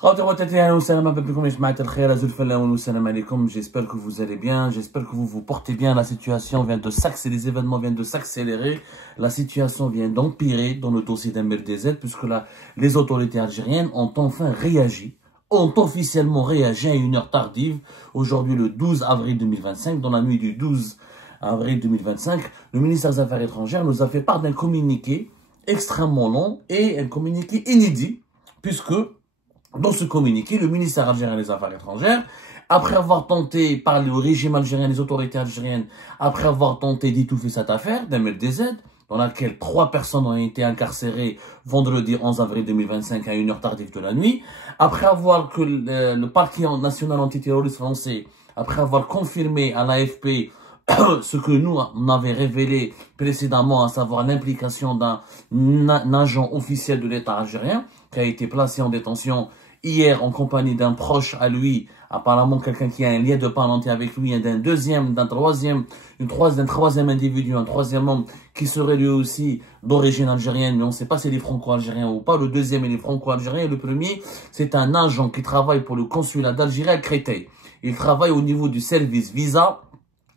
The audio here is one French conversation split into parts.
J'espère que vous allez bien, j'espère que vous vous portez bien. La situation vient de s'accélérer, les événements viennent de s'accélérer. La situation vient d'empirer dans le dossier d'MRDZ puisque les autorités algériennes ont enfin réagi, ont officiellement réagi à une heure tardive. Aujourd'hui, le 12 avril 2025, dans la nuit du 12 avril 2025, le ministère des Affaires étrangères nous a fait part d'un communiqué extrêmement long et un communiqué inédit puisque dans ce communiqué, le ministère algérien des Affaires étrangères, après avoir tenté, parler au régime algérien, les autorités algériennes, après avoir tenté d'étouffer cette affaire d'MRDZ, dans laquelle 3 personnes ont été incarcérées vendredi 11 avril 2025 à une heure tardive de la nuit, après avoir que le parquet national antiterroriste français, après avoir confirmé à l'AFP ce que nous, on avait révélé précédemment, à savoir l'implication d'un agent officiel de l'État algérien, qui a été placé en détention hier en compagnie d'un proche à lui, apparemment quelqu'un qui a un lien de parenté avec lui, et d'un troisième individu, un troisième homme qui serait lui aussi d'origine algérienne, mais on ne sait pas si il est franco-algérien ou pas. Le deuxième, il est franco-algérien, et le premier, c'est un agent qui travaille pour le consulat d'Algérie à Créteil. Il travaille au niveau du service visa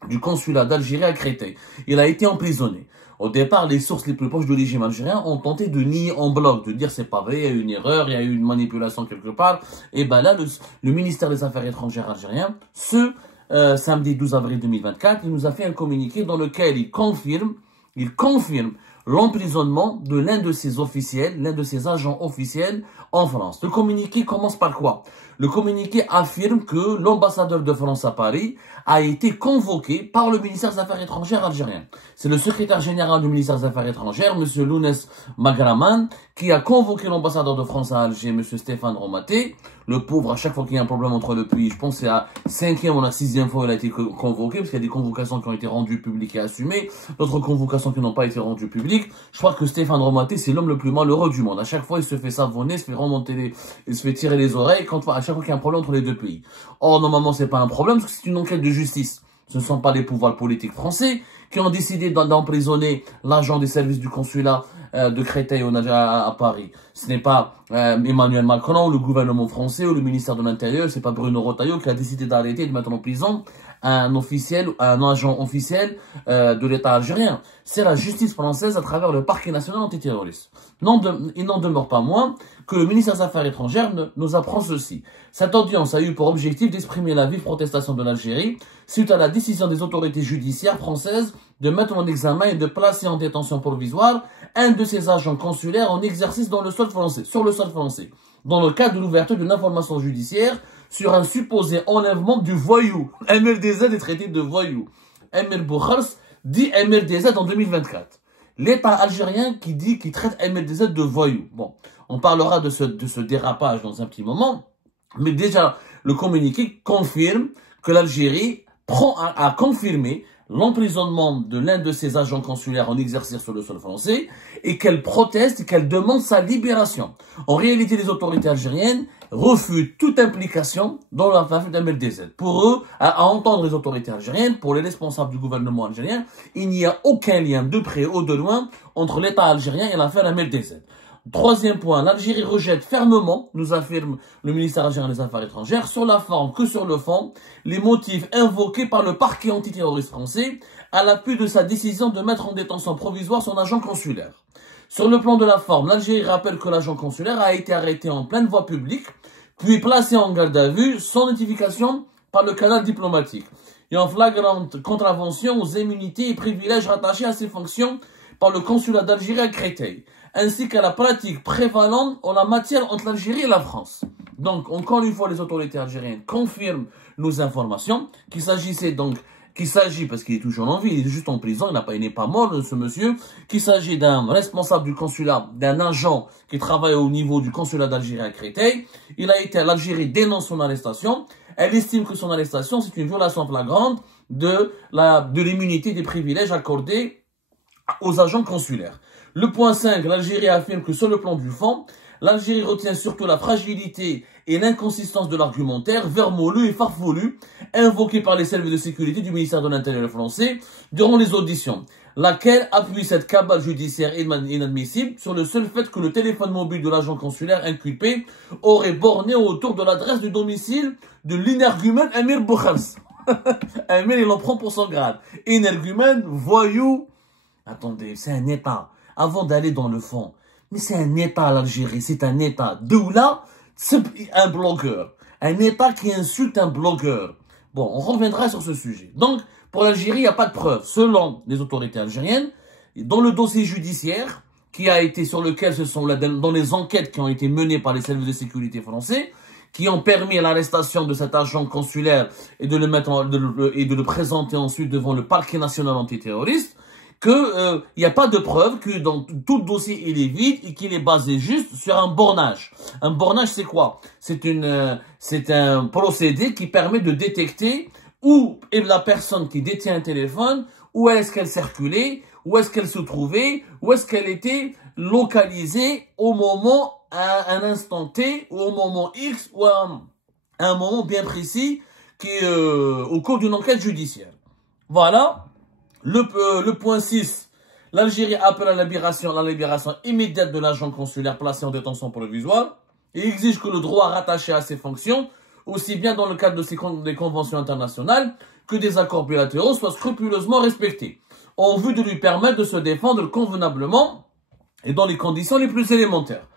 du consulat d'Algérie à Créteil. Il a été emprisonné. Au départ, les sources les plus proches du régime algérien ont tenté de nier en bloc, de dire c'est pas vrai, il y a eu une erreur, il y a eu une manipulation quelque part. Et ben là, le ministère des Affaires étrangères algérien, samedi 12 avril 2024, il nous a fait un communiqué dans lequel il confirme l'emprisonnement de l'un de ses officiels, l'un de ses agents officiels en France. Le communiqué commence par quoi? Le communiqué affirme que l'ambassadeur de France à Paris a été convoqué par le ministère des Affaires étrangères algérien. C'est le secrétaire général du ministère des Affaires étrangères, M. Lounès Magraman, qui a convoqué l'ambassadeur de France à Alger, M. Stéphane Romaté. Le pauvre, à chaque fois qu'il y a un problème entre le pays, je pense que c'est la 5e ou la 6e fois qu'il a été convoqué, parce qu'il y a des convocations qui ont été rendues publiques et assumées, d'autres convocations qui n'ont pas été rendues publiques. Je crois que Stéphane Romaté, c'est l'homme le plus malheureux du monde. À chaque fois, il se fait savonner, il se fait remonter il se fait tirer les oreilles à chaque fois qu'il y a un problème entre les deux pays. Or, normalement, c'est pas un problème, parce que c'est une enquête de justice. Ce ne sont pas les pouvoirs politiques français qui ont décidé d'emprisonner l'agent des services du consulat de Créteil à Paris. Ce n'est pas Emmanuel Macron ou le gouvernement français ou le ministère de l'Intérieur, c'est pas Bruno Retailleau qui a décidé d'arrêter et de mettre en prison un agent officiel de l'État algérien. C'est la justice française à travers le parquet national antiterroriste. Il n'en demeure pas moins que le ministère des Affaires étrangères nous apprend ceci. Cette audience a eu pour objectif d'exprimer la vive protestation de l'Algérie suite à la décision des autorités judiciaires françaises de mettre en examen et de placer en détention provisoire un de ses agents consulaires en exercice sur le sol français, dans le cadre de l'ouverture d'une information judiciaire sur un supposé enlèvement du voyou. MRDZ est traité de voyou. Emir Boukhars dit MRDZ en 2024. L'État algérien qui traite MRDZ de voyou. Bon, on parlera de ce dérapage dans un petit moment, mais déjà, le communiqué confirme que l'Algérie a confirmé l'emprisonnement de l'un de ses agents consulaires en exercice sur le sol français et qu'elle proteste et qu'elle demande sa libération. En réalité, les autorités algériennes refusent toute implication dans l'affaire d'MRDZ. Pour eux, à entendre les autorités algériennes, pour les responsables du gouvernement algérien, il n'y a aucun lien de près ou de loin entre l'État algérien et l'affaire MRDZ. Troisième point, l'Algérie rejette fermement, nous affirme le ministère algérien des Affaires étrangères, sur la forme que sur le fond, les motifs invoqués par le parquet antiterroriste français à l'appui de sa décision de mettre en détention provisoire son agent consulaire. Sur le plan de la forme, l'Algérie rappelle que l'agent consulaire a été arrêté en pleine voie publique, puis placé en garde à vue sans notification par le canal diplomatique, et en flagrante contravention aux immunités et privilèges rattachés à ses fonctions par le consulat d'Algérie à Créteil, ainsi qu'à la pratique prévalente en la matière entre l'Algérie et la France. Donc, encore une fois, les autorités algériennes confirment nos informations, qu'il s'agit, parce qu'il est toujours en vie, il est juste en prison, il n'est pas mort, ce monsieur, qu'il s'agit d'un responsable du consulat, d'un agent qui travaille au niveau du consulat d'Algérie à Créteil. L'Algérie dénonce son arrestation. Elle estime que son arrestation, c'est une violation flagrante de l'immunité des privilèges accordés aux agents consulaires. Le point 5, l'Algérie affirme que sur le plan du fond, l'Algérie retient surtout la fragilité et l'inconsistance de l'argumentaire vermoulu et farfelu invoqué par les services de sécurité du ministère de l'Intérieur français durant les auditions. laquelle appuie cette cabale judiciaire inadmissible sur le seul fait que le téléphone mobile de l'agent consulaire inculpé aurait borné autour de l'adresse du domicile de l'énergumène Amir Boukhars. Amir, il en prend pour son grade. Énergumène, voyou. Attendez, c'est un État. Avant d'aller dans le fond, mais c'est un État l'Algérie, c'est un État. D'où là, c'est un blogueur. Un État qui insulte un blogueur. Bon, on reviendra sur ce sujet. Donc, pour l'Algérie, il n'y a pas de preuves. Selon les autorités algériennes, dans le dossier judiciaire, qui a été sur lequel ce sont dans les enquêtes qui ont été menées par les services de sécurité français, qui ont permis l'arrestation de cet agent consulaire et de le présenter ensuite devant le parquet national antiterroriste, il n'y a pas de preuve que dans tout le dossier il est vide et qu'il est basé juste sur un bornage. Un bornage, c'est quoi? C'est un procédé qui permet de détecter où est la personne qui détient un téléphone, où est-ce qu'elle circulait, où est-ce qu'elle se trouvait, où est-ce qu'elle était localisée au moment, à un instant T, ou au moment X, ou à un moment bien précis, au cours d'une enquête judiciaire. Voilà. Le point 6. L'Algérie appelle à la libération immédiate de l'agent consulaire placé en détention provisoire et exige que le droit rattaché à ses fonctions, aussi bien dans le cadre des conventions internationales que des accords bilatéraux, soit scrupuleusement respecté, en vue de lui permettre de se défendre convenablement et dans les conditions les plus élémentaires.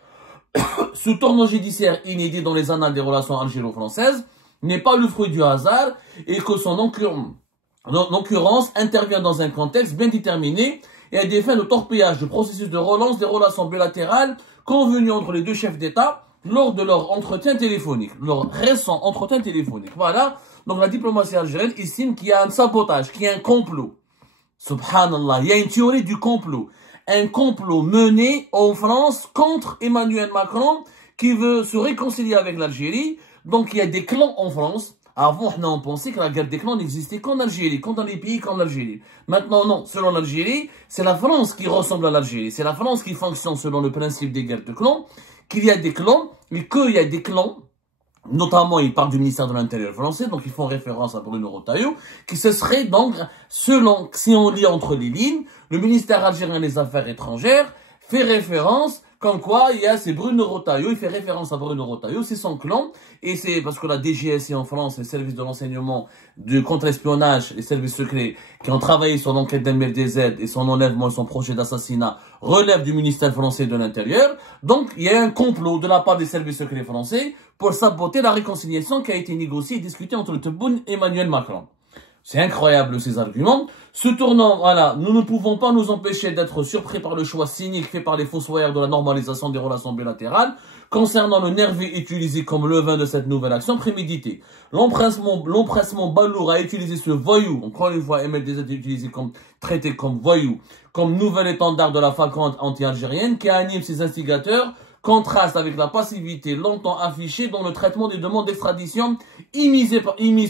Ce tournant judiciaire inédit dans les annales des relations algéro-françaises n'est pas le fruit du hasard et que son occurrence intervient dans un contexte bien déterminé et à des fins de torpillage du processus de relance des relations bilatérales convenues entre les deux chefs d'État lors de leur entretien téléphonique, leur récent entretien téléphonique. Voilà, donc la diplomatie algérienne estime qu'il y a un sabotage, qu'il y a un complot. Subhanallah, il y a une théorie du complot. Un complot mené en France contre Emmanuel Macron qui veut se réconcilier avec l'Algérie. Donc il y a des clans en France. Avant, on pensait que la guerre des clans n'existait qu'en Algérie, qu'en dans les pays comme l'Algérie. Maintenant, non. Selon l'Algérie, c'est la France qui ressemble à l'Algérie. C'est la France qui fonctionne selon le principe des guerres de clans, qu'il y a des clans, mais qu'il y a des clans, notamment, il parle du ministère de l'Intérieur français, donc ils font référence à Bruno Retailleau, qui ce serait donc, selon, si on lit entre les lignes, le ministère algérien des Affaires étrangères fait référence, comme quoi, c'est Bruno Retailleau, il fait référence à Bruno Retailleau, c'est son clan, et c'est parce que la DGSI en France, les services de renseignement, de contre-espionnage, les services secrets, qui ont travaillé sur l'enquête d'MLDZ et son enlèvement et son projet d'assassinat, relèvent du ministère français de l'Intérieur. Donc, il y a un complot de la part des services secrets français pour saboter la réconciliation qui a été négociée et discutée entre Tebboune et Emmanuel Macron. C'est incroyable ces arguments. Ce tournant, voilà, nous ne pouvons pas nous empêcher d'être surpris par le choix cynique fait par les fossoyeurs de la normalisation des relations bilatérales concernant le nerveux utilisé comme levain de cette nouvelle action préméditée. L'empressement balourd à utiliser ce voyou, encore une fois, MLDZ est utilisé traité comme voyou, comme nouvel étendard de la faconde anti-algérienne qui anime ses instigateurs, contraste avec la passivité longtemps affichée dans le traitement des demandes d'extradition émises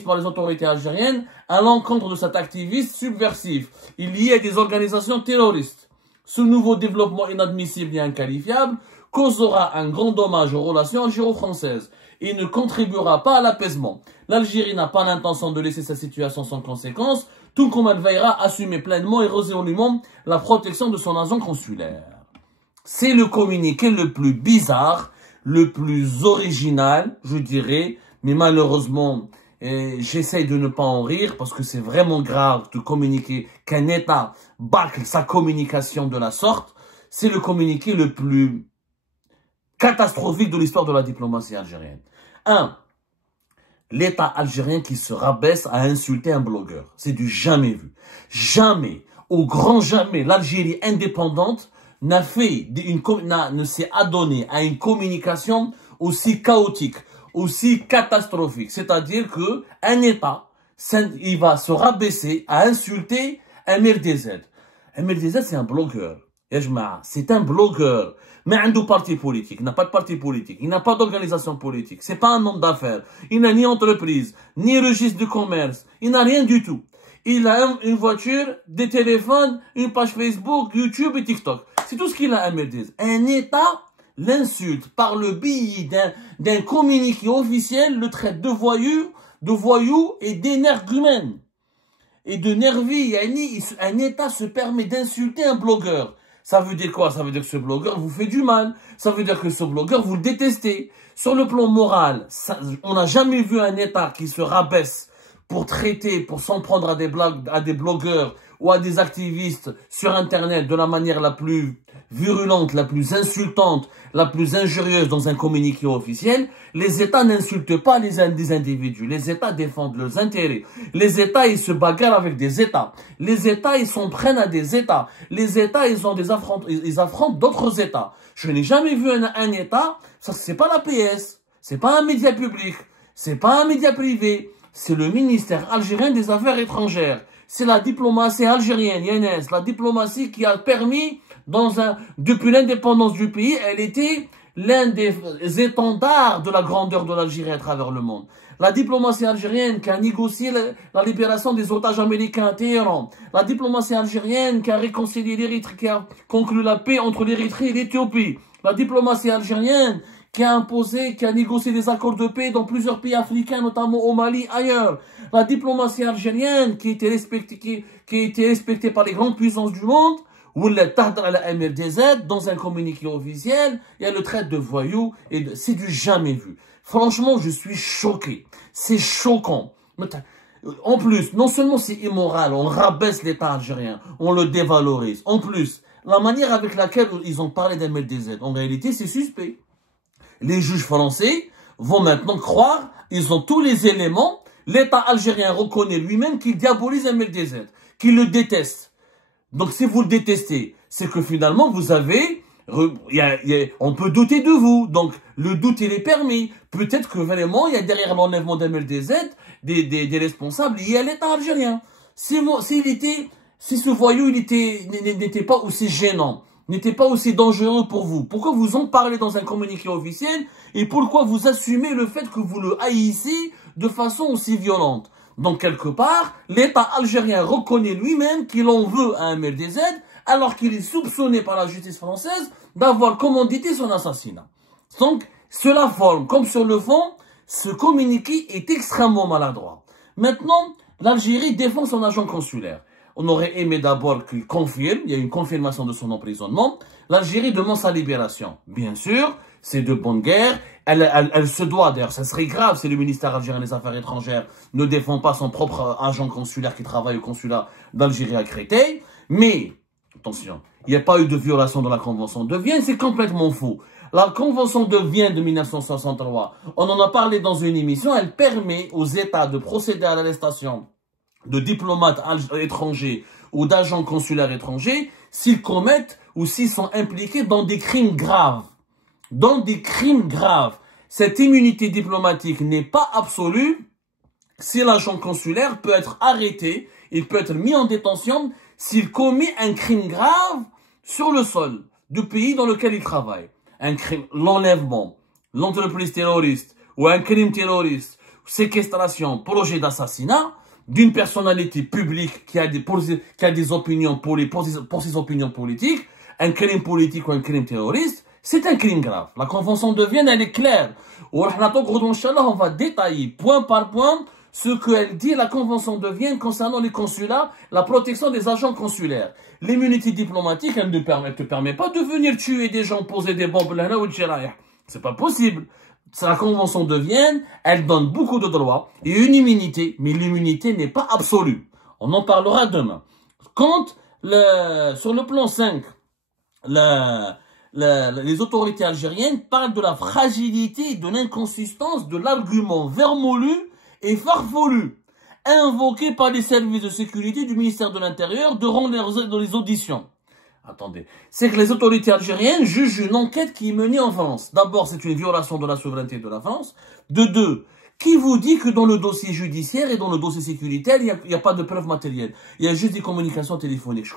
par les autorités algériennes à l'encontre de cet activiste subversif. Il y a des organisations terroristes. Ce nouveau développement inadmissible et inqualifiable causera un grand dommage aux relations algéro-françaises et ne contribuera pas à l'apaisement. L'Algérie n'a pas l'intention de laisser cette situation sans conséquence, tout comme elle veillera à assumer pleinement et résolument la protection de son agent consulaire. C'est le communiqué le plus bizarre, le plus original, je dirais, mais malheureusement, j'essaye de ne pas en rire parce que c'est vraiment grave de communiquer qu'un État bâcle sa communication de la sorte. C'est le communiqué le plus catastrophique de l'histoire de la diplomatie algérienne. 1. L'État algérien qui se rabaisse à insulter un blogueur. C'est du jamais vu. Jamais, au grand jamais, l'Algérie indépendante ne s'est adonné à une communication aussi chaotique, aussi catastrophique. C'est-à-dire que un État, il va se rabaisser à insulter un MLDZ. Un MLDZ, c'est un blogueur. C'est un blogueur. Mais il n'a pas parti politique, il n'a pas de parti politique, il n'a pas d'organisation politique, c'est pas un homme d'affaires, il n'a ni entreprise, ni registre de commerce, il n'a rien du tout. Il a une voiture, des téléphones, une page Facebook, YouTube et TikTok. C'est tout ce qu'il a à me dire. Un État l'insulte par le biais d'un communiqué officiel, le traite de voyou et d'énergumène. et de nervis. Un État se permet d'insulter un blogueur. Ça veut dire quoi? Ça veut dire que ce blogueur vous fait du mal. Ça veut dire que ce blogueur, vous le détestez. Sur le plan moral, on n'a jamais vu un État qui se rabaisse pour traiter, pour s'en prendre à des blogueurs ou à des activistes sur Internet de la manière la plus virulente, la plus insultante, la plus injurieuse dans un communiqué officiel. Les États n'insultent pas des individus. Les États défendent leurs intérêts. Les États, ils se bagarrent avec des États. Les États, ils s'en prennent à des États. Les États, ils affrontent d'autres États. Je n'ai jamais vu un État, ça c'est pas la PS, c'est pas un média public, c'est pas un média privé, c'est le ministère algérien des Affaires étrangères. C'est la diplomatie algérienne, Younes, la diplomatie qui a permis, depuis l'indépendance du pays, elle était l'un des étendards de la grandeur de l'Algérie à travers le monde. La diplomatie algérienne qui a négocié la libération des otages américains à Téhéran. La diplomatie algérienne qui a réconcilié l'Érythrée, qui a conclu la paix entre l'Érythrée et l'Éthiopie. La diplomatie algérienne qui a négocié des accords de paix dans plusieurs pays africains, notamment au Mali, ailleurs. La diplomatie algérienne qui a été respectée par les grandes puissances du monde, ou le Tahdra à la MRDZ, dans un communiqué officiel, il y a le trait de voyous, et c'est du jamais vu. Franchement, je suis choqué. C'est choquant. En plus, non seulement c'est immoral, on rabaisse l'État algérien, on le dévalorise. En plus, la manière avec laquelle ils ont parlé d'MLDZ, en réalité, c'est suspect. Les juges français vont maintenant croire, ils ont tous les éléments, l'État algérien reconnaît lui-même qu'il diabolise MLDZ, qu'il le déteste. Donc si vous le détestez, c'est que finalement vous avez, on peut douter de vous, donc le doute il est permis. Peut-être que vraiment il y a derrière l'enlèvement d'MLDZ des responsables liés à l'État algérien. Si ce voyou n'était pas aussi gênant, n'était pas aussi dangereux pour vous, pourquoi vous en parlez dans un communiqué officiel et pourquoi vous assumez le fait que vous le haïssez de façon aussi violente? Donc, quelque part, l'État algérien reconnaît lui-même qu'il en veut à un MLDZ, alors qu'il est soupçonné par la justice française d'avoir commandité son assassinat. Donc, sur la forme comme sur le fond, ce communiqué est extrêmement maladroit. Maintenant, l'Algérie défend son agent consulaire. On aurait aimé d'abord qu'il confirme, il y a une confirmation de son emprisonnement. L'Algérie demande sa libération. Bien sûr, c'est de bonne guerre. Elle se doit, d'ailleurs, ça serait grave si le ministère algérien des Affaires étrangères ne défend pas son propre agent consulaire qui travaille au consulat d'Algérie à Créteil. Mais, attention, il n'y a pas eu de violation de la Convention de Vienne, c'est complètement faux. La Convention de Vienne de 1963, on en a parlé dans une émission, elle permet aux États de procéder à l'arrestation de diplomates étrangers ou d'agents consulaires étrangers s'ils commettent ou s'ils sont impliqués dans des crimes graves. Dans des crimes graves. Cette immunité diplomatique n'est pas absolue si l'agent consulaire peut être arrêté, il peut être mis en détention s'il commet un crime grave sur le sol du pays dans lequel il travaille. Un crime, l'enlèvement, l'entreprise terroriste ou un crime terroriste, séquestration, projet d'assassinat d'une personnalité publique qui a des opinions pour ses opinions politiques, un crime politique ou un crime terroriste, c'est un crime grave. La Convention de Vienne, elle est claire. On va détailler point par point ce qu'elle dit la Convention de Vienne concernant les consulats, la protection des agents consulaires. L'immunité diplomatique, elle ne te permet pas de venir tuer des gens, poser des bombes là ou c'est pas possible. C'est la Convention de Vienne, elle donne beaucoup de droits et une immunité, mais l'immunité n'est pas absolue. On en parlera demain. Quand, sur le plan 5, les autorités algériennes parlent de la fragilité et de l'inconsistance de l'argument vermoulu et farfelu, invoqué par les services de sécurité du ministère de l'Intérieur durant les auditions. Attendez, c'est que les autorités algériennes jugent une enquête qui est menée en France. D'abord, c'est une violation de la souveraineté de la France. De deux, qui vous dit que dans le dossier judiciaire et dans le dossier sécuritaire, il n'y a pas de preuves matérielles. Il y a juste des communications téléphoniques.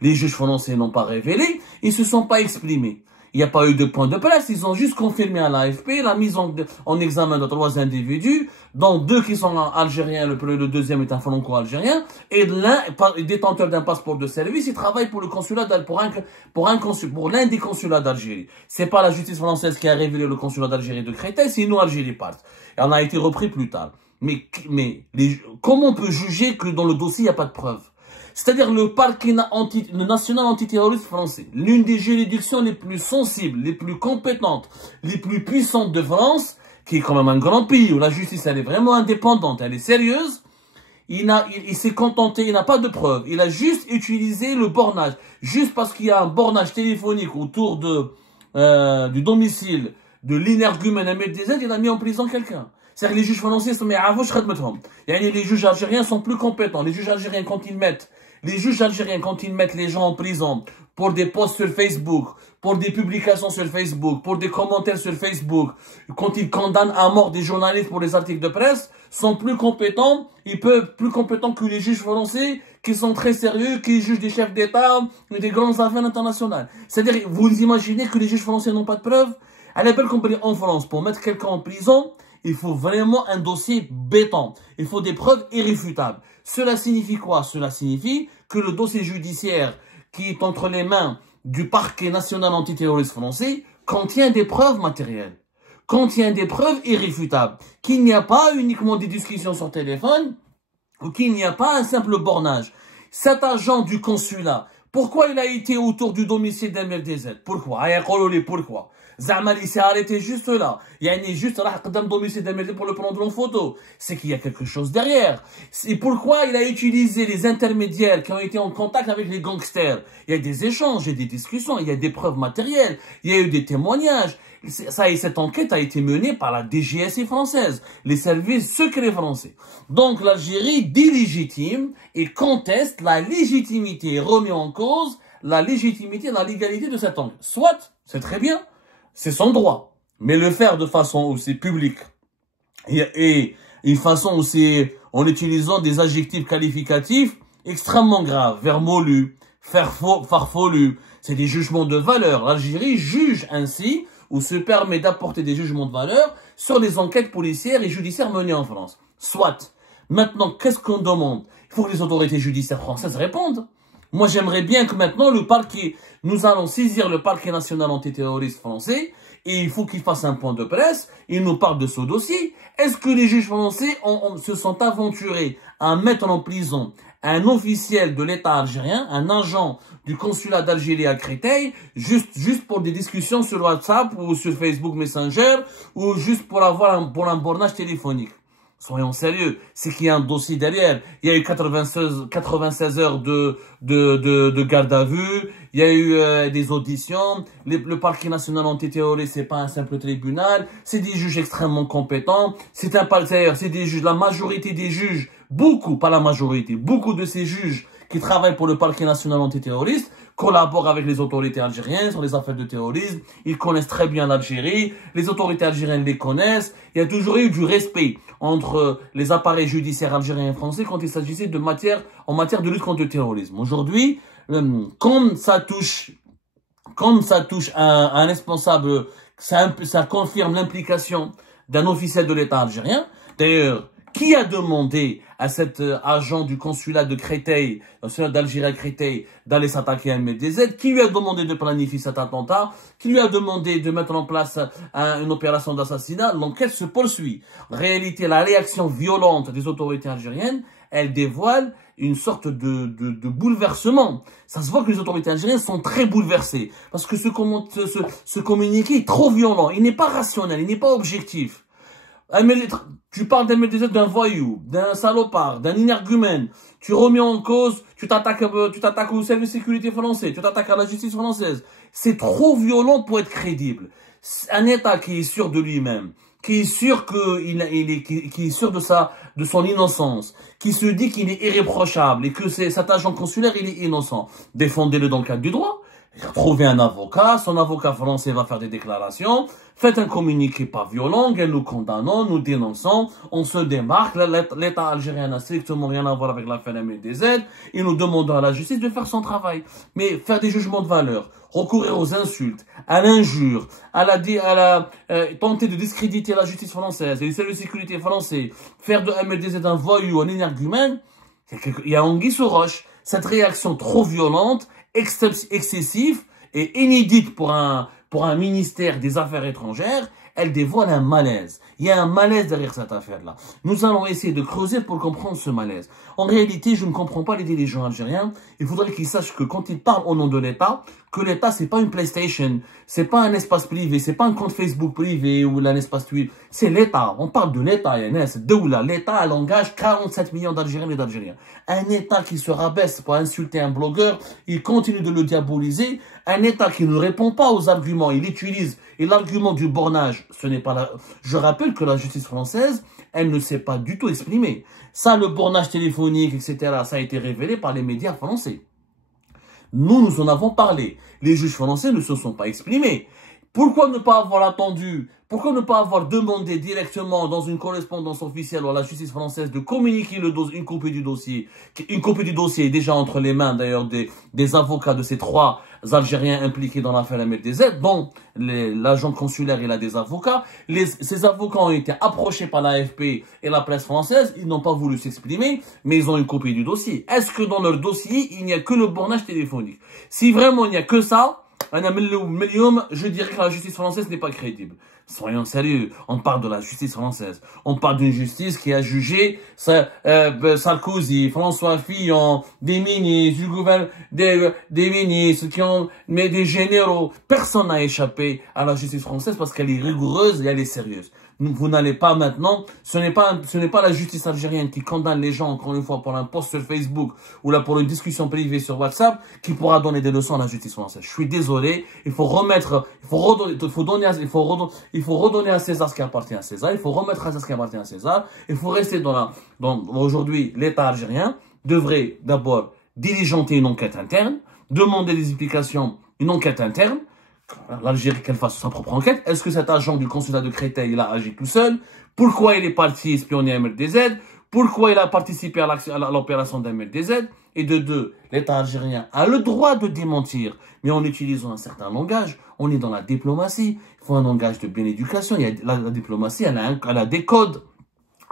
Les juges français n'ont pas révélé, ils ne se sont pas exprimés. Il n'y a pas eu de point de presse, ils ont juste confirmé à l'AFP la mise en examen de 3 individus, dont 2 qui sont algériens, le deuxième est un franco-algérien, et l'un, détenteur d'un passeport de service, il travaille pour le consulat pour l'un des consulats d'Algérie. C'est pas la justice française qui a révélé le consulat d'Algérie de Créteil, c'est nous, Algérie part. Et on a été repris plus tard. comment on peut juger que dans le dossier, il n'y a pas de preuves? C'est-à-dire le parquet national antiterroriste français, l'une des juridictions les plus sensibles, les plus compétentes, les plus puissantes de France, qui est quand même un grand pays où la justice elle est vraiment indépendante, elle est sérieuse, il s'est contenté, il n'a pas de preuves, il a juste utilisé le bornage, juste parce qu'il y a un bornage téléphonique autour du domicile de l'énergumène MLDZ, il a mis en prison quelqu'un. C'est-à-dire que les juges français sont les juges algériens sont plus compétents. Les juges algériens, quand ils mettent les gens en prison pour des posts sur Facebook, pour des publications sur Facebook, pour des commentaires sur Facebook, quand ils condamnent à mort des journalistes pour des articles de presse, sont plus compétents, plus compétents que les juges français qui sont très sérieux, qui jugent des chefs d'État, des grandes affaires internationales. C'est-à-dire, vous imaginez que les juges français n'ont pas de preuves? À la belle compagnie en France, pour mettre quelqu'un en prison, il faut vraiment un dossier béton. Il faut des preuves irréfutables. Cela signifie quoi? Cela signifie que le dossier judiciaire qui est entre les mains du parquet national antiterroriste français contient des preuves matérielles, contient des preuves irréfutables, qu'il n'y a pas uniquement des discussions sur téléphone ou qu'il n'y a pas un simple bornage. Cet agent du consulat, pourquoi il a été autour du domicile d'MLDZ? Pourquoi? Pourquoi? Zahmal, il s'est arrêté juste là. Il y a juste là, domicile d'MLDZ pour le prendre en photo. C'est qu'il y a quelque chose derrière. Et pourquoi il a utilisé les intermédiaires qui ont été en contact avec les gangsters? Il y a des échanges, il y a des discussions, il y a des preuves matérielles, il y a eu des témoignages. Cette enquête a été menée par la DGSI française, les services secrets français. Donc l'Algérie dit légitime et conteste la légitimité, remet en cause la légitimité, la légalité de cette enquête. Soit, c'est très bien, c'est son droit, mais le faire de façon aussi publique et une façon aussi en utilisant des adjectifs qualificatifs extrêmement graves, vermoulu, farfelu, c'est des jugements de valeur. L'Algérie juge ainsi ou se permet d'apporter des jugements de valeur sur les enquêtes policières et judiciaires menées en France. Soit. Maintenant, qu'est-ce qu'on demande? Il faut que les autorités judiciaires françaises répondent. Moi, j'aimerais bien que maintenant, nous allons saisir le parquet national antiterroriste français et il faut qu'il fasse un point de presse. Il nous parle de ce dossier. Est-ce que les juges français se sont aventurés à mettre en prison un officiel de l'État algérien, un agent du consulat d'Algérie à Créteil, juste pour des discussions sur WhatsApp ou sur Facebook Messenger, ou juste pour avoir un bornage téléphonique? Soyons sérieux, c'est qu'il y a un dossier derrière. Il y a eu 96 heures de garde à vue, il y a eu des auditions, le parquet national antiterroriste, c'est pas un simple tribunal, c'est des juges extrêmement compétents, c'est des juges, la majorité des juges, beaucoup, pas la majorité, beaucoup de ces juges qui travaillent pour le parquet national antiterroriste collaborent avec les autorités algériennes sur les affaires de terrorisme. Ils connaissent très bien l'Algérie. Les autorités algériennes les connaissent. Il y a toujours eu du respect entre les appareils judiciaires algériens et français quand il s'agissait en matière de lutte contre le terrorisme. Aujourd'hui, comme ça touche un responsable, ça confirme l'implication d'un officiel de l'État algérien. D'ailleurs, qui a demandé à cet agent du consulat de Créteil, consulat d'Algérie à Créteil, d'aller s'attaquer à MLDZ? Qui lui a demandé de planifier cet attentat? Qui lui a demandé de mettre en place une opération d'assassinat? L'enquête se poursuit. En réalité, la réaction violente des autorités algériennes, elle dévoile une sorte de bouleversement. Ça se voit que les autorités algériennes sont très bouleversées. Parce que ce communiqué est trop violent. Il n'est pas rationnel, il n'est pas objectif. Tu parles d'un voyou, d'un salopard, d'un énergumène. Tu remets en cause, tu t'attaques au service de sécurité français, tu t'attaques à la justice française. C'est trop violent pour être crédible. Un État qui est sûr de lui-même, qui est sûr qui est sûr de son innocence, qui se dit qu'il est irréprochable et que cet agent consulaire, il est innocent. Défendez-le dans le cadre du droit. Trouvez un avocat, son avocat français va faire des déclarations, faites un communiqué pas violent, nous condamnons, nous dénonçons, on se démarque, l'État algérien n'a strictement rien à voir avec l'affaire MLDZ, et nous demandons à la justice de faire son travail. Mais faire des jugements de valeur, recourir aux insultes, à l'injure, tenter de discréditer la justice française et les services de sécurité français, faire de MLDZ un voyou, un énergumène, il y a anguille sous roche. Cette réaction trop violente, excessive et inédite pour un ministère des Affaires étrangères, elle dévoile un malaise. Il y a un malaise derrière cette affaire-là. Nous allons essayer de creuser pour comprendre ce malaise. En réalité, je ne comprends pas les dirigeants algériens. Il faudrait qu'ils sachent que quand ils parlent au nom de l'État, que l'État, c'est pas une PlayStation, c'est pas un espace privé, c'est pas un compte Facebook privé ou un espace Twitter. C'est l'État. On parle de l'État, l'État, elle engage 47 millions d'Algériens et d'Algériens. Un État qui se rabaisse pour insulter un blogueur, il continue de le diaboliser. Un État qui ne répond pas aux arguments, il utilise, et l'argument du bornage, ce n'est pas la... Je rappelle que la justice française, elle ne s'est pas du tout exprimée. Ça, le bornage téléphonique, etc., ça a été révélé par les médias français. Nous en avons parlé. Les juges français ne se sont pas exprimés. Pourquoi ne pas avoir attendu? Pourquoi ne pas avoir demandé directement dans une correspondance officielle à la justice française de communiquer une copie du dossier? Une copie du dossier est déjà entre les mains d'ailleurs des avocats de ces 3 Algériens impliqués dans l'affaire MLDZ, dont l'agent consulaire, il a des avocats. Ces avocats ont été approchés par l'AFP et la presse française. Ils n'ont pas voulu s'exprimer, mais ils ont une copie du dossier. Est-ce que dans leur dossier, il n'y a que le bornage téléphonique? Si vraiment il n'y a que ça, je dirais que la justice française n'est pas crédible. Soyons sérieux, on parle de la justice française. On parle d'une justice qui a jugé Sarkozy, François Fillon, des ministres, du gouvernement, des ministres qui ont, mais des généraux. Personne n'a échappé à la justice française parce qu'elle est rigoureuse et elle est sérieuse. Vous n'allez pas maintenant, ce n'est pas la justice algérienne qui condamne les gens, encore une fois, pour un post sur Facebook ou là pour une discussion privée sur WhatsApp qui pourra donner des leçons à la justice française. Je suis désolé, il faut redonner à César ce qui appartient à César, il faut remettre à César ce qui appartient à César, il faut rester aujourd'hui, l'État algérien devrait d'abord diligenter une enquête interne, demander des explications, une enquête interne, l'Algérie qu'elle fasse sa propre enquête. Est-ce que cet agent du consulat de Créteil, il a agi tout seul? Pourquoi il est parti espionner MLDZ? Pourquoi il a participé à l'opération d'MLDZ? Et de 2, l'État algérien a le droit de démentir, mais en utilisant un certain langage. On est dans la diplomatie. Il faut un langage de bien éducation. La diplomatie, elle a des codes,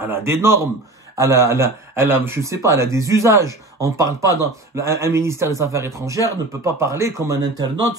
elle a des normes. Je sais pas, elle a des usages. On parle pas un ministère des Affaires étrangères ne peut pas parler comme un internaute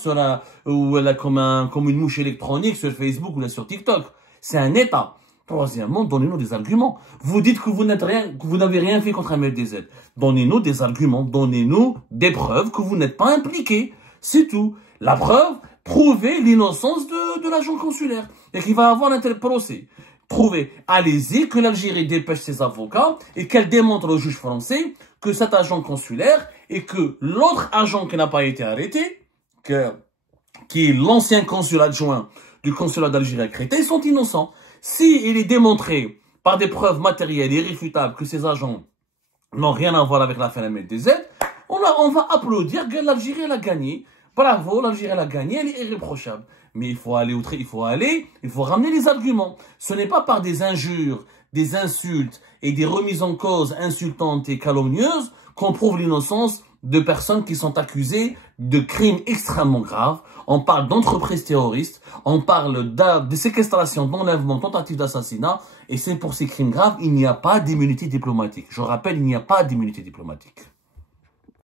comme une mouche électronique sur Facebook ou sur TikTok. C'est un État. Troisièmement, donnez-nous des arguments. Vous dites que vous n'avez rien fait contre MLDZ. Donnez-nous des arguments, donnez-nous des preuves que vous n'êtes pas impliqué. C'est tout. La preuve, prouvez l'innocence de l'agent consulaire et qu'il va avoir un tel procès. Prouvez, allez-y, que l'Algérie dépêche ses avocats et qu'elle démontre au juge français que cet agent consulaire et que l'autre agent qui n'a pas été arrêté, qui est l'ancien consul adjoint du consulat d'Algérie à Créteil, sont innocents. Si il est démontré par des preuves matérielles irréfutables que ces agents n'ont rien à voir avec l'affaire MLDZ, on va applaudir que l'Algérie a gagné. Bravo, l'Algérie a gagné, elle est irréprochable. Mais il faut ramener les arguments. Ce n'est pas par des injures, des insultes et des remises en cause insultantes et calomnieuses qu'on prouve l'innocence de personnes qui sont accusées de crimes extrêmement graves. On parle d'entreprises terroristes, on parle de séquestration, d'enlèvement, tentative d'assassinat, et c'est pour ces crimes graves, il n'y a pas d'immunité diplomatique. Je rappelle, il n'y a pas d'immunité diplomatique.